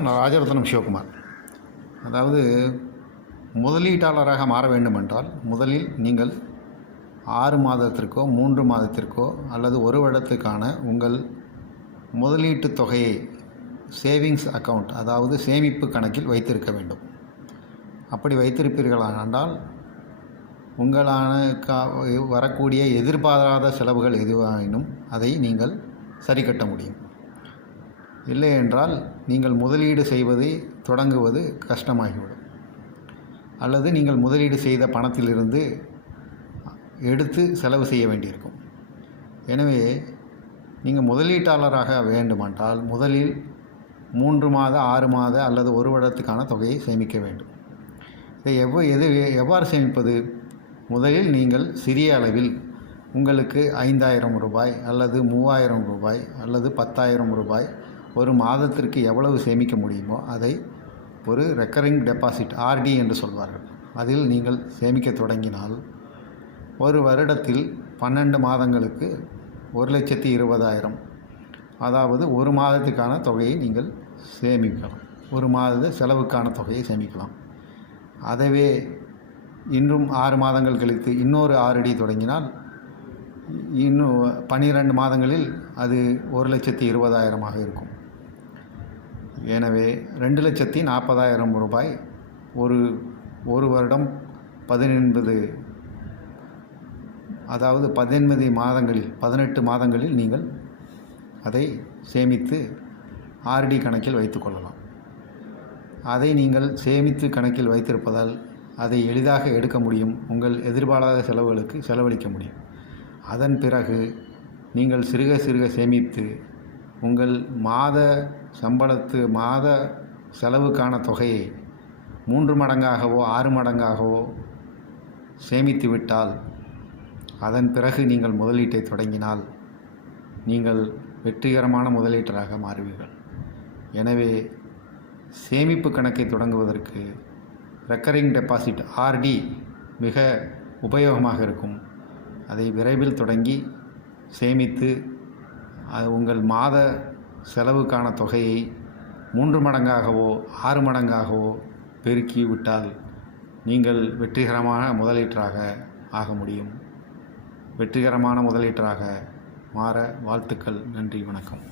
வணக்கம். நான் ராஜரத்னம் சிவகுமார். அதாவது முதலீட்டாளராக மாற வேண்டுமென்றால் முதலில் நீங்கள் 6 மாதத்திற்கோ 3 மாதத்திற்கோ அல்லது 1 வருடத்துக்கான உங்கள் முதலீட்டு தொகையை சேவிங்ஸ் அக்கவுண்ட், அதாவது சேமிப்பு கணக்கில் வைத்திருக்க வேண்டும். அப்படி வைத்திருப்பீர்களானால் உங்களான வரக்கூடிய எதிர்பாராத செலவுகள் எதுவாயினும் அதை நீங்கள் சரி கட்ட முடியும். இல்லை என்றால் நீங்கள் முதலீடு செய்வதை தொடங்குவது கஷ்டமாகிவிடும். அல்லது நீங்கள் முதலீடு செய்த பணத்திலிருந்து எடுத்து செலவு செய்ய வேண்டியிருக்கும். எனவே நீங்கள் முதலீட்டாளராக வேண்டுமென்றால் முதலில் 3 மாத 6 மாத அல்லது 1 வருடத்துக்கான தொகையை சேமிக்க வேண்டும். இதை எவ்வாறு சேமிப்பது? முதலில் நீங்கள் சிறிய அளவில் உங்களுக்கு 5000 ரூபாய் அல்லது 3000 ரூபாய் அல்லது 10,000 ரூபாய் ஒரு மாதத்திற்கு எவ்வளவு சேமிக்க முடியுமோ அதை ஒரு ரெக்கரிங் டெபாசிட், ஆர்டி என்று சொல்வார்கள், அதில் நீங்கள் சேமிக்க தொடங்கினால் ஒரு வருடத்தில் 12 மாதங்களுக்கு 1,20,000, அதாவது ஒரு மாதத்துக்கான தொகையை நீங்கள் சேமிக்கலாம். ஒரு மாத செலவுக்கான தொகையை சேமிக்கலாம். அதவே இன்னும் 6 மாதங்கள் கழித்து இன்னொரு ஆர்டி தொடங்கினால் இன்னும் 12 மாதங்களில் அது 1,20,000 இருக்கும். எனவே 2,40,000 ரூபாய் ஒரு வருடம் 18 மாதங்களில் 18 மாதங்களில் நீங்கள் அதை சேமித்து ஆர்டி கணக்கில் வைத்துக்கொள்ளலாம். அதை நீங்கள் சேமித்து கணக்கில் வைத்திருப்பதால் அதை எளிதாக எடுக்க முடியும். உங்கள் எதிர்பாராத செலவுகளுக்கு செலவழிக்க முடியும். அதன் பிறகு நீங்கள் சிறுக சிறுக சேமித்து உங்கள் மாத செலவுக்கான தொகையை 3 மடங்காகவோ 6 மடங்காகவோ சேமித்து விட்டால் அதன் பிறகு நீங்கள் முதலீட்டை தொடங்கினால் நீங்கள் வெற்றிகரமான முதலீட்டராக மாறுவீர்கள். எனவே சேமிப்பு கணக்கை தொடங்குவதற்கு ரெக்கரிங் டெபாசிட், ஆர்டி மிக உபயோகமாக இருக்கும். அதை விரைவில் தொடங்கி சேமித்து உங்கள் மாத செலவுக்கான தொகையை 3 மடங்காகவோ 6 மடங்காகவோ பெருக்கி விட்டால் நீங்கள் வெற்றிகரமான முதலீட்டராக ஆக முடியும். வெற்றிகரமான முதலீட்டராக மாற வாழ்த்துக்கள். நன்றி, வணக்கம்.